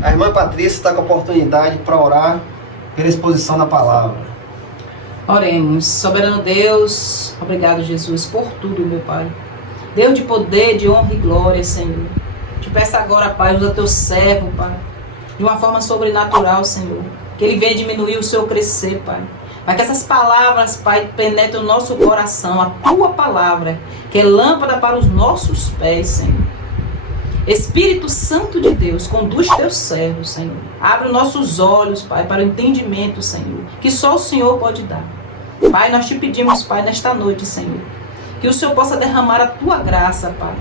A irmã Patrícia está com a oportunidade para orar pela exposição da palavra. Oremos. Soberano Deus, obrigado, Jesus, por tudo, meu Pai. Deus de poder, de honra e glória, Senhor. Te peço agora, Pai, usa teu servo, Pai, de uma forma sobrenatural, Senhor. Que ele venha diminuir o seu crescer, Pai. Para que essas palavras, Pai, penetrem o nosso coração, a tua palavra, que é lâmpada para os nossos pés, Senhor. Espírito Santo de Deus, conduz teus servos, Senhor. Abre os nossos olhos, Pai, para o entendimento, Senhor, que só o Senhor pode dar. Pai, nós te pedimos, Pai, nesta noite, Senhor, que o Senhor possa derramar a tua graça, Pai,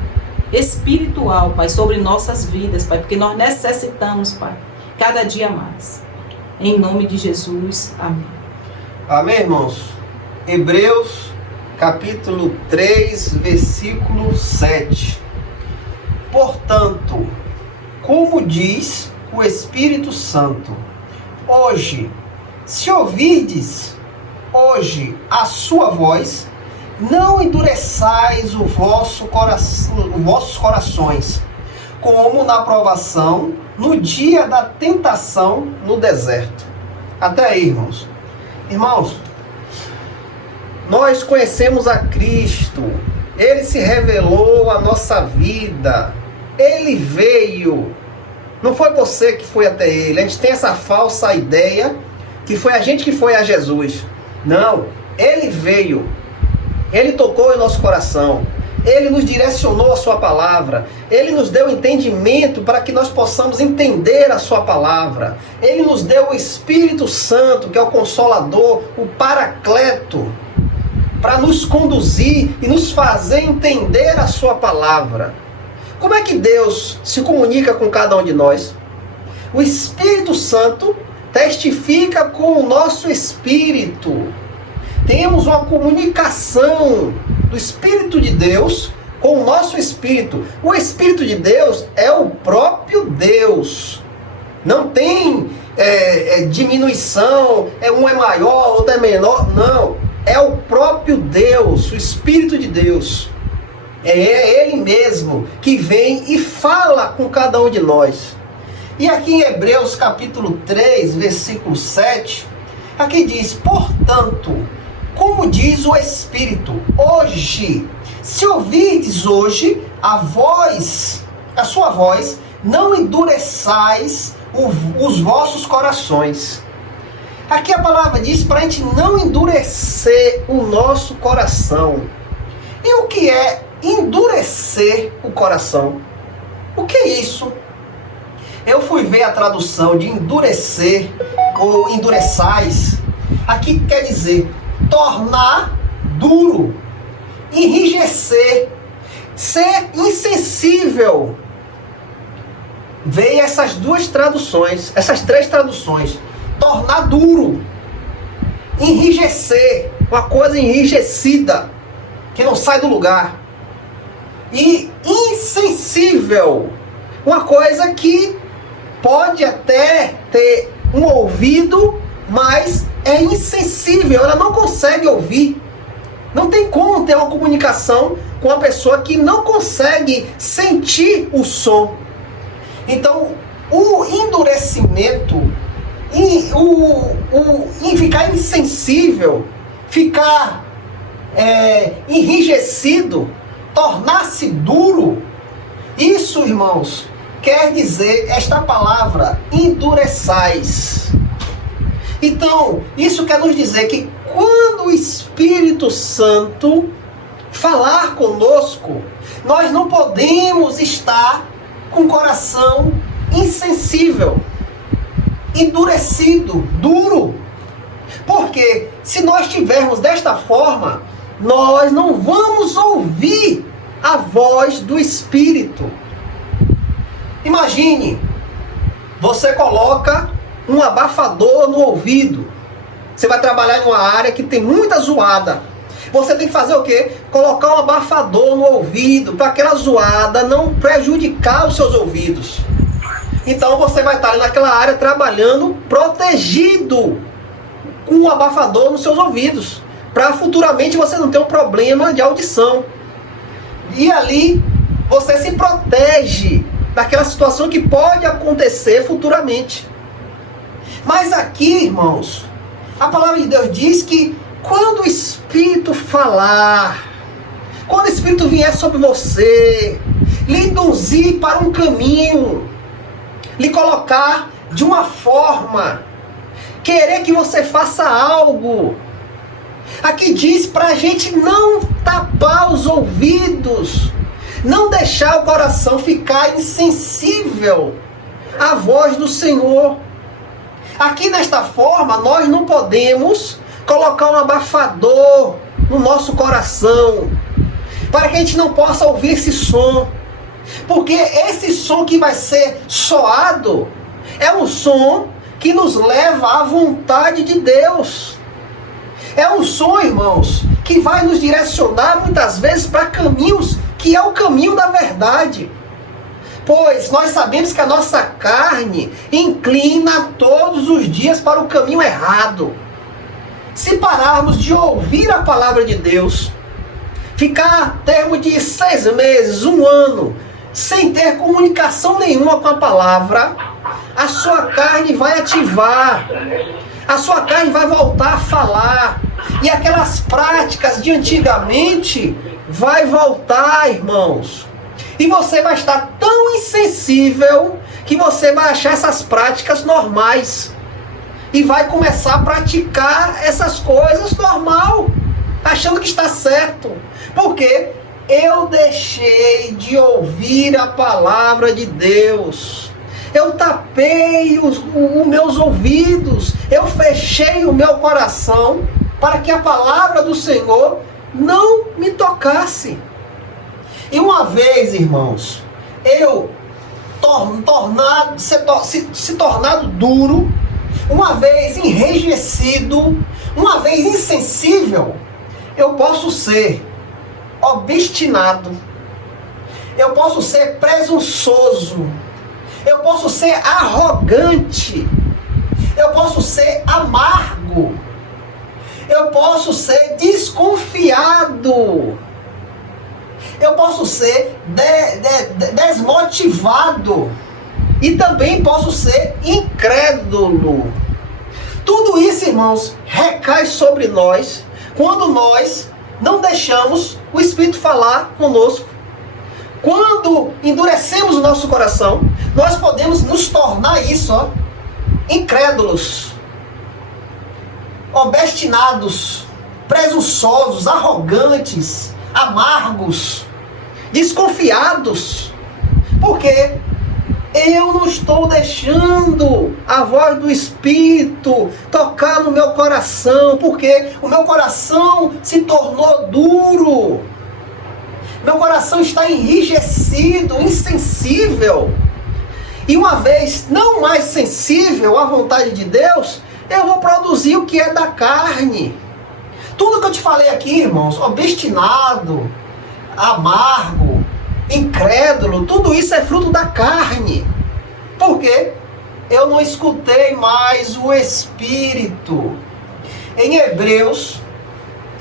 espiritual, Pai, sobre nossas vidas, Pai, porque nós necessitamos, Pai, cada dia mais. Em nome de Jesus, amém. Amém, irmãos? Hebreus, capítulo 3, versículo 7. Portanto, como diz o Espírito Santo, hoje, se ouvirdes hoje a sua voz, não endureçais os vossos corações, como na provação, no dia da tentação no deserto. Até aí, irmãos. Irmãos, nós conhecemos a Cristo. Ele se revelou à nossa vida. Ele veio. Não foi você que foi até Ele. A gente tem essa falsa ideia que foi a gente que foi a Jesus. Não. Ele veio. Ele tocou em nosso coração. Ele nos direcionou a sua palavra. Ele nos deu entendimento para que nós possamos entender a sua palavra. Ele nos deu o Espírito Santo, que é o Consolador, o Paracleto, para nos conduzir e nos fazer entender a sua palavra. Como é que Deus se comunica com cada um de nós? O Espírito Santo testifica com o nosso espírito. Temos uma comunicação do Espírito de Deus com o nosso espírito. O Espírito de Deus é o próprio Deus. Não tem diminuição, um é maior, outro é menor. Não. É o próprio Deus, o Espírito de Deus. É Ele mesmo que vem e fala com cada um de nós. E aqui em Hebreus capítulo 3, versículo 7, aqui diz: portanto, como diz o Espírito, hoje, se ouvirdes hoje a sua voz, não endureçais os vossos corações. Aqui a palavra diz para a gente não endurecer o nosso coração. E o que é endurecer o coração? O que é isso? Eu fui ver a tradução de endurecer ou endureçais. Aqui quer dizer tornar duro, enrijecer, ser insensível. Veio essas duas traduções, essas três traduções. Tornar duro, enrijecer, uma coisa enrijecida, que não sai do lugar. E insensível, uma coisa que pode até ter um ouvido, mas é insensível, ela não consegue ouvir. Não tem como ter uma comunicação com uma pessoa que não consegue sentir o som. Então, o endurecimento, em ficar insensível, ficar enrijecido, tornar-se duro, isso, irmãos, quer dizer esta palavra, endureçais. Então, isso quer nos dizer que quando o Espírito Santo falar conosco, nós não podemos estar com o coração insensível, endurecido, duro. Porque se nós estivermos desta forma, nós não vamos ouvir a voz do Espírito. Imagine, você coloca um abafador no ouvido. Você vai trabalhar em uma área que tem muita zoada. Você tem que fazer o quê? Colocar um abafador no ouvido, para aquela zoada não prejudicar os seus ouvidos. Então você vai estar ali naquela área trabalhando protegido, com um abafador nos seus ouvidos, para futuramente você não ter um problema de audição. E ali você se protege aquela situação que pode acontecer futuramente. Mas aqui, irmãos, a palavra de Deus diz que quando o Espírito falar, quando o Espírito vier sobre você, lhe induzir para um caminho, lhe colocar de uma forma, querer que você faça algo, aqui diz para a gente não tapar os ouvidos, não deixar o coração ficar insensível à voz do Senhor. Aqui nesta forma, nós não podemos colocar um abafador no nosso coração, para que a gente não possa ouvir esse som. Porque esse som que vai ser soado é um som que nos leva à vontade de Deus. É um som, irmãos, que vai nos direcionar muitas vezes para caminhos que é o caminho da verdade. Pois nós sabemos que a nossa carne inclina todos os dias para o caminho errado. Se pararmos de ouvir a palavra de Deus, ficar termo de 6 meses, 1 ano, sem ter comunicação nenhuma com a palavra, a sua carne vai ativar, a sua carne vai voltar a falar, e aquelas práticas de antigamente vai voltar, irmãos. E você vai estar tão insensível que você vai achar essas práticas normais. E vai começar a praticar essas coisas normal, achando que está certo. Porque eu deixei de ouvir a palavra de Deus. Eu tapei os meus ouvidos. Eu fechei o meu coração para que a palavra do Senhor não me tocasse. E uma vez, irmãos, eu se tornado duro, uma vez enrijecido, uma vez insensível, eu posso ser obstinado, eu posso ser presunçoso, eu posso ser arrogante, eu posso ser amargo, eu posso ser desconfiado, eu posso ser desmotivado e também posso ser incrédulo. Tudo isso, irmãos, recai sobre nós quando nós não deixamos o Espírito falar conosco. Quando endurecemos o nosso coração, nós podemos nos tornar isso, incrédulos, obstinados, presunçosos, arrogantes, amargos, desconfiados, porque eu não estou deixando a voz do Espírito tocar no meu coração, porque o meu coração se tornou duro, meu coração está enrijecido, insensível, e uma vez não mais sensível à vontade de Deus, eu vou produzir o que é da carne. Tudo que eu te falei aqui, irmãos, obstinado, amargo, incrédulo, tudo isso é fruto da carne. Por quê? Eu não escutei mais o Espírito. Em Hebreus,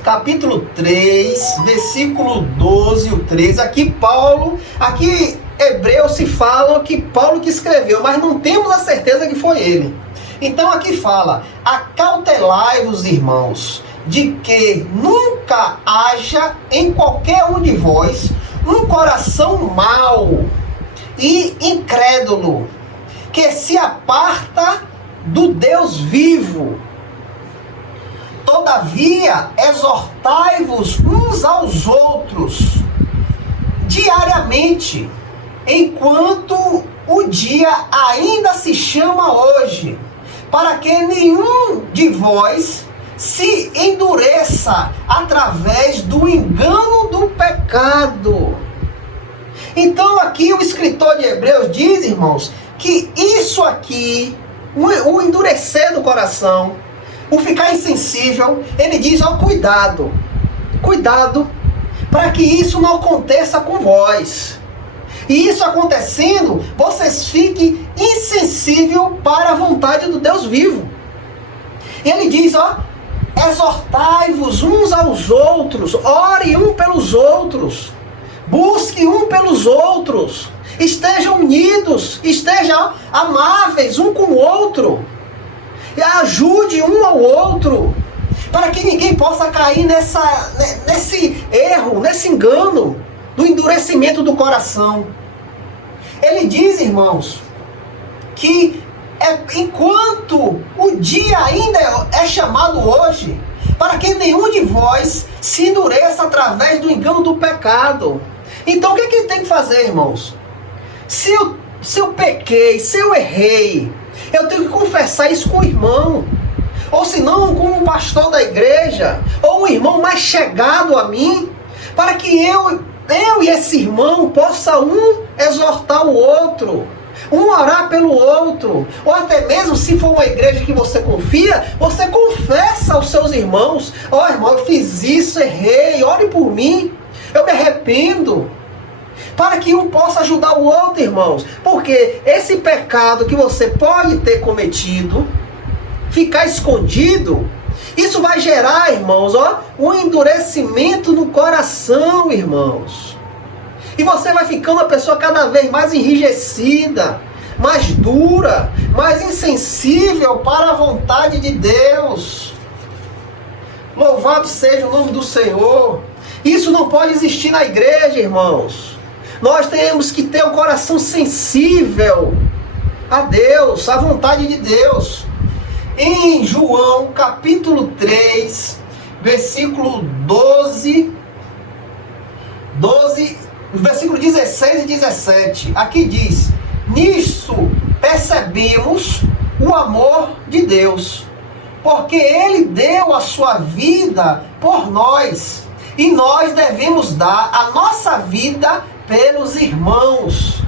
capítulo 3, versículo 12 e o 13, aqui Hebreus se fala que Paulo que escreveu, mas não temos a certeza que foi ele. Então aqui fala: acautelai-vos, irmãos, de que nunca haja em qualquer um de vós um coração mau e incrédulo, que se aparta do Deus vivo. Todavia, exortai-vos uns aos outros diariamente, enquanto o dia ainda se chama hoje, para que nenhum de vós se endureça através do engano do pecado. Então aqui o escritor de Hebreus diz, irmãos, que isso aqui, o endurecer do coração, o ficar insensível, ele diz: ó, cuidado, para que isso não aconteça com vós. E isso acontecendo, vocês fiquem insensíveis para a vontade do Deus vivo. Ele diz, ó: exortai-vos uns aos outros, ore um pelos outros, busque um pelos outros. Estejam unidos, estejam amáveis um com o outro. E ajude um ao outro. Para que ninguém possa cair nesse erro, nesse engano do endurecimento do coração. Ele diz, irmãos, que enquanto o dia ainda é chamado hoje, para que nenhum de vós se endureça através do engano do pecado. Então o que que tem que fazer, irmãos? Se eu pequei, se eu errei, eu tenho que confessar isso com o irmão. Ou se não, com um pastor da igreja, ou um irmão mais chegado a mim, para que eu e esse irmão possa um exortar o outro, um orar pelo outro, ou até mesmo se for uma igreja que você confia, você confessa aos seus irmãos: ó, irmão, eu fiz isso, errei, ore por mim, eu me arrependo. Para que um possa ajudar o outro, irmãos. Porque esse pecado que você pode ter cometido, ficar escondido, isso vai gerar, irmãos, um endurecimento no coração, irmãos. E você vai ficando uma pessoa cada vez mais enrijecida, mais dura, mais insensível para a vontade de Deus. Louvado seja o nome do Senhor. Isso não pode existir na igreja, irmãos. Nós temos que ter um coração sensível a Deus, à vontade de Deus. Em João capítulo 3, versículo versículo 16 e 17, aqui diz: nisso percebemos o amor de Deus, porque Ele deu a sua vida por nós, e nós devemos dar a nossa vida pelos irmãos.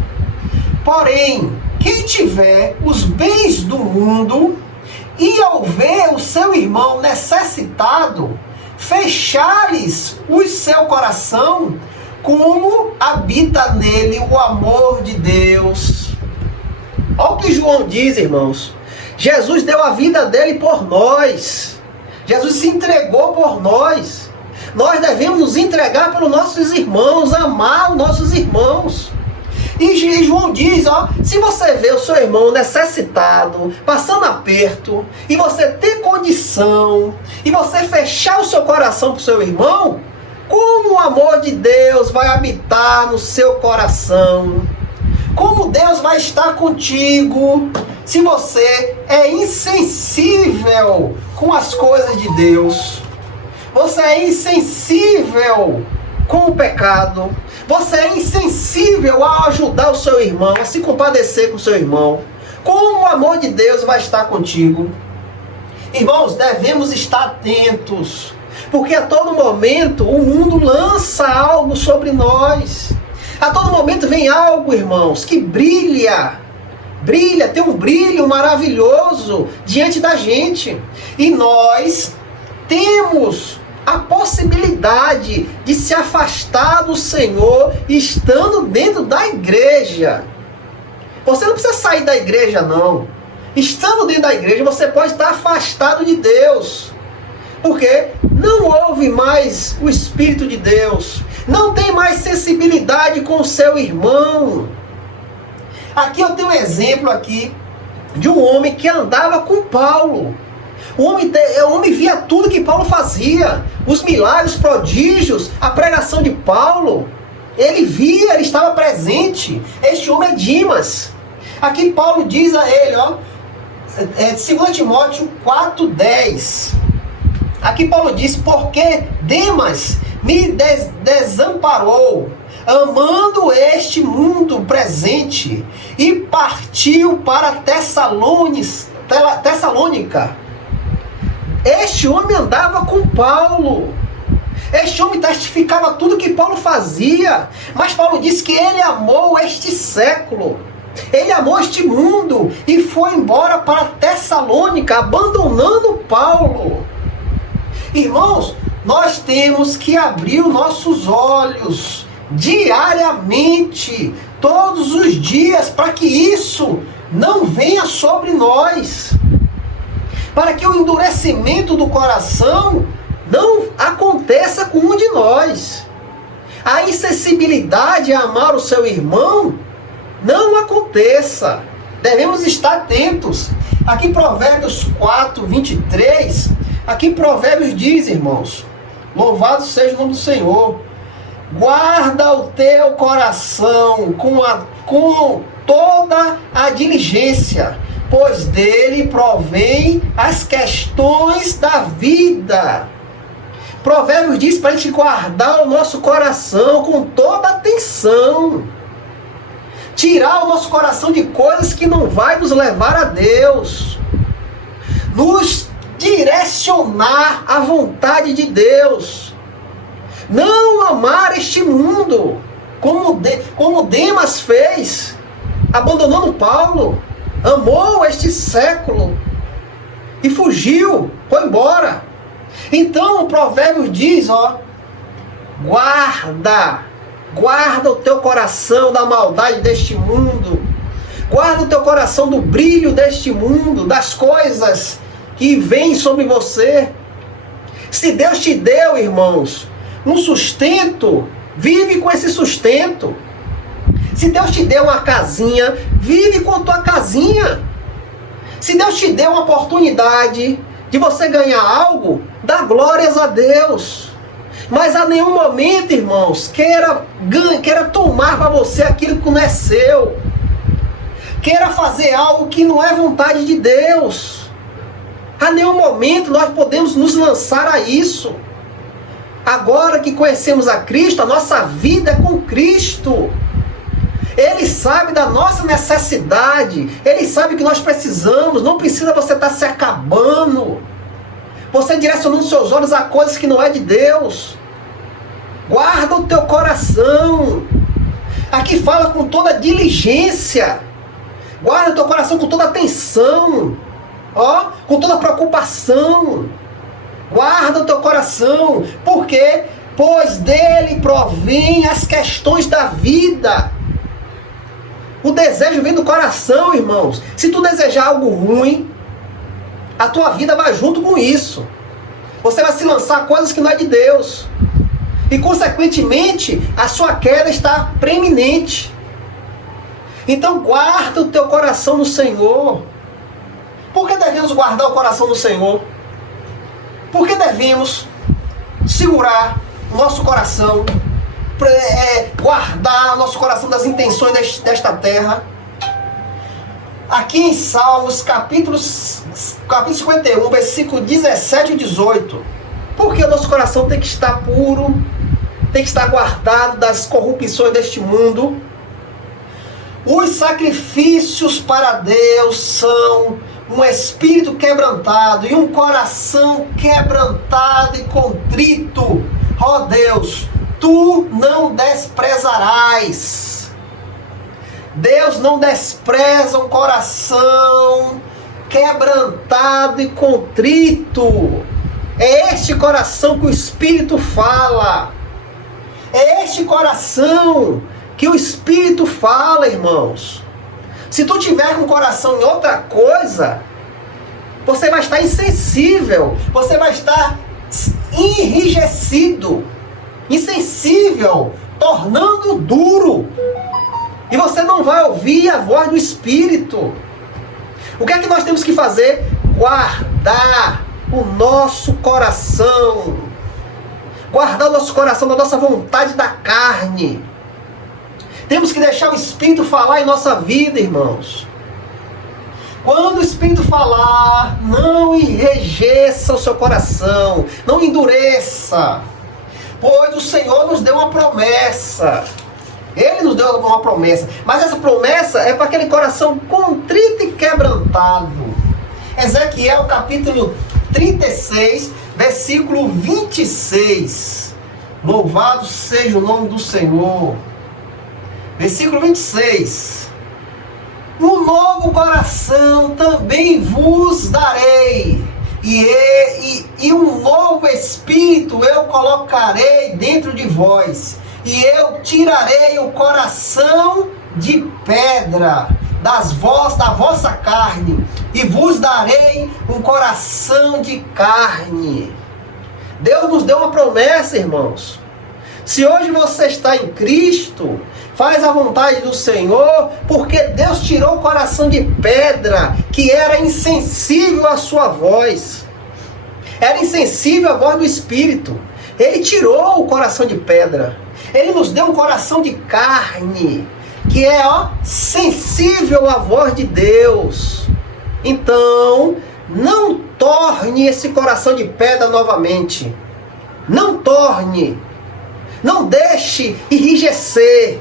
Porém, quem tiver os bens do mundo e ao ver o seu irmão necessitado, fechar-lhes o seu coração, como habita nele o amor de Deus. Olha o que João diz, irmãos. Jesus deu a vida dele por nós. Jesus se entregou por nós. Nós devemos nos entregar pelos nossos irmãos, amar os nossos irmãos. E João diz, se você vê o seu irmão necessitado, passando aperto, e você tem condição, e você fechar o seu coração para o seu irmão, como o amor de Deus vai habitar no seu coração? Como Deus vai estar contigo se você é insensível com as coisas de Deus? Você é insensível com o pecado. Você é insensível a ajudar o seu irmão, a se compadecer com o seu irmão. Como o amor de Deus vai estar contigo? Irmãos, devemos estar atentos, porque a todo momento o mundo lança algo sobre nós. A todo momento vem algo, irmãos, que brilha, tem um brilho maravilhoso diante da gente. E nós temos a possibilidade de se afastar do Senhor estando dentro da igreja. Você não precisa sair da igreja, não. Estando dentro da igreja, você pode estar afastado de Deus. Porque não ouve mais o Espírito de Deus. Não tem mais sensibilidade com o seu irmão. Aqui eu tenho um exemplo aqui de um homem que andava com Paulo. O homem via tudo que Paulo fazia. Os milagres, prodígios, a pregação de Paulo. Ele via, ele estava presente. Este homem é Dimas. Aqui Paulo diz a ele, 2 Timóteo 4:10. Aqui Paulo diz: porque Demas me desamparou, amando este mundo presente, e partiu para Tessalônica. Este homem andava com Paulo. Este homem testificava tudo que Paulo fazia. Mas Paulo disse que ele amou este século. Ele amou este mundo e foi embora para Tessalônica, abandonando Paulo. Irmãos, nós temos que abrir os nossos olhos diariamente, todos os dias, para que isso não venha sobre nós. Para que o endurecimento do coração não aconteça com um de nós. A insensibilidade a amar o seu irmão aconteça. Devemos estar atentos. Aqui Provérbios 4, 23, aqui Provérbios diz, irmãos, louvado seja o nome do Senhor, guarda o teu coração com toda a diligência, pois dele provém as questões da vida. Provérbios diz para a gente guardar o nosso coração com toda atenção. Tirar o nosso coração de coisas que não vai nos levar a Deus. Nos direcionar à vontade de Deus. Não amar este mundo, como Demas fez, abandonando Paulo. Amou este século e fugiu, foi embora. Então o provérbio diz, guarda o teu coração da maldade deste mundo, guarda o teu coração do brilho deste mundo, das coisas que vêm sobre você. Se Deus te deu, irmãos, um sustento, vive com esse sustento. Se Deus te deu uma casinha, vive com a tua casinha. Se Deus te deu uma oportunidade de você ganhar algo, dá glórias a Deus. Mas a nenhum momento, irmãos, queira tomar para você aquilo que não é seu. Queira fazer algo que não é vontade de Deus. A nenhum momento nós podemos nos lançar a isso. Agora que conhecemos a Cristo, a nossa vida é com Cristo. Ele sabe da nossa necessidade. Ele sabe que nós precisamos. Não precisa você estar se acabando. Você direcionando seus olhos a coisas que não é de Deus. Guarda o teu coração. Aqui fala com toda diligência. Guarda o teu coração com toda atenção. Com toda preocupação. Guarda o teu coração. Por quê? Pois dele provém as questões da vida. O desejo vem do coração, irmãos. Se tu desejar algo ruim, a tua vida vai junto com isso. Você vai se lançar coisas que não é de Deus. E, consequentemente, a sua queda está preeminente. Então, guarda o teu coração no Senhor. Por que devemos guardar o coração no Senhor? Por que devemos segurar o nosso coração, guardar o nosso coração das intenções desta terra? Aqui em Salmos, capítulo 51, versículo 17 e 18. Porque o nosso coração tem que estar puro, tem que estar guardado das corrupções deste mundo. Os sacrifícios para Deus são um espírito quebrantado e um coração quebrantado e contrito. Ó Deus, tu não desprezarás. Deus não despreza um coração quebrantado e contrito. É este coração que o Espírito fala. É este coração que o Espírito fala, irmãos. Se tu tiver com o coração em outra coisa, você vai estar insensível. Você vai estar enrijecido, insensível, tornando duro. E você não vai ouvir a voz do Espírito. O que é que nós temos que fazer? Guardar o nosso coração. Guardar o nosso coração da nossa vontade da carne. Temos que deixar o Espírito falar em nossa vida, irmãos. Quando o Espírito falar, não enrijeça o seu coração. Não endureça. Pois o Senhor nos deu uma promessa. Ele nos deu uma promessa. Mas essa promessa é para aquele coração contrito e quebrantado. Ezequiel capítulo 36, versículo 26. Louvado seja o nome do Senhor. Versículo 26. Um novo coração também vos darei. E um novo espírito eu colocarei dentro de vós. E eu tirarei o coração de pedra da vossa carne, e vos darei um coração de carne. Deus nos deu uma promessa, irmãos. Se hoje você está em Cristo, faz a vontade do Senhor, porque Deus tirou o coração de pedra, que era insensível à sua voz. Era insensível à voz do Espírito. Ele tirou o coração de pedra. Ele nos deu um coração de carne, que é sensível à voz de Deus. Então, não torne esse coração de pedra novamente. Não torne. Não deixe enrijecer.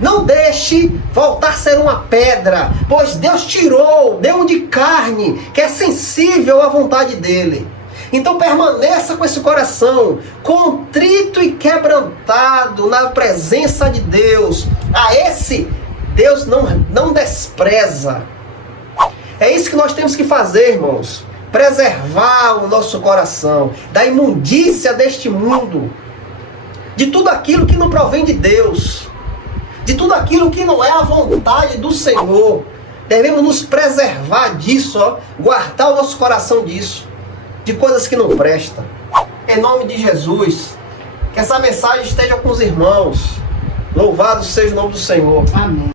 Não deixe voltar a ser uma pedra, pois Deus tirou, deu um de carne, que é sensível à vontade dele. Então permaneça com esse coração contrito e quebrantado na presença de Deus. A esse Deus não despreza. É isso que nós temos que fazer, irmãos. Preservar o nosso coração da imundícia deste mundo, de tudo aquilo que não provém de Deus, de tudo aquilo que não é a vontade do Senhor. Devemos nos preservar disso, guardar o nosso coração disso, de coisas que não prestam. Em nome de Jesus, que essa mensagem esteja com os irmãos. Louvado seja o nome do Senhor. Amém.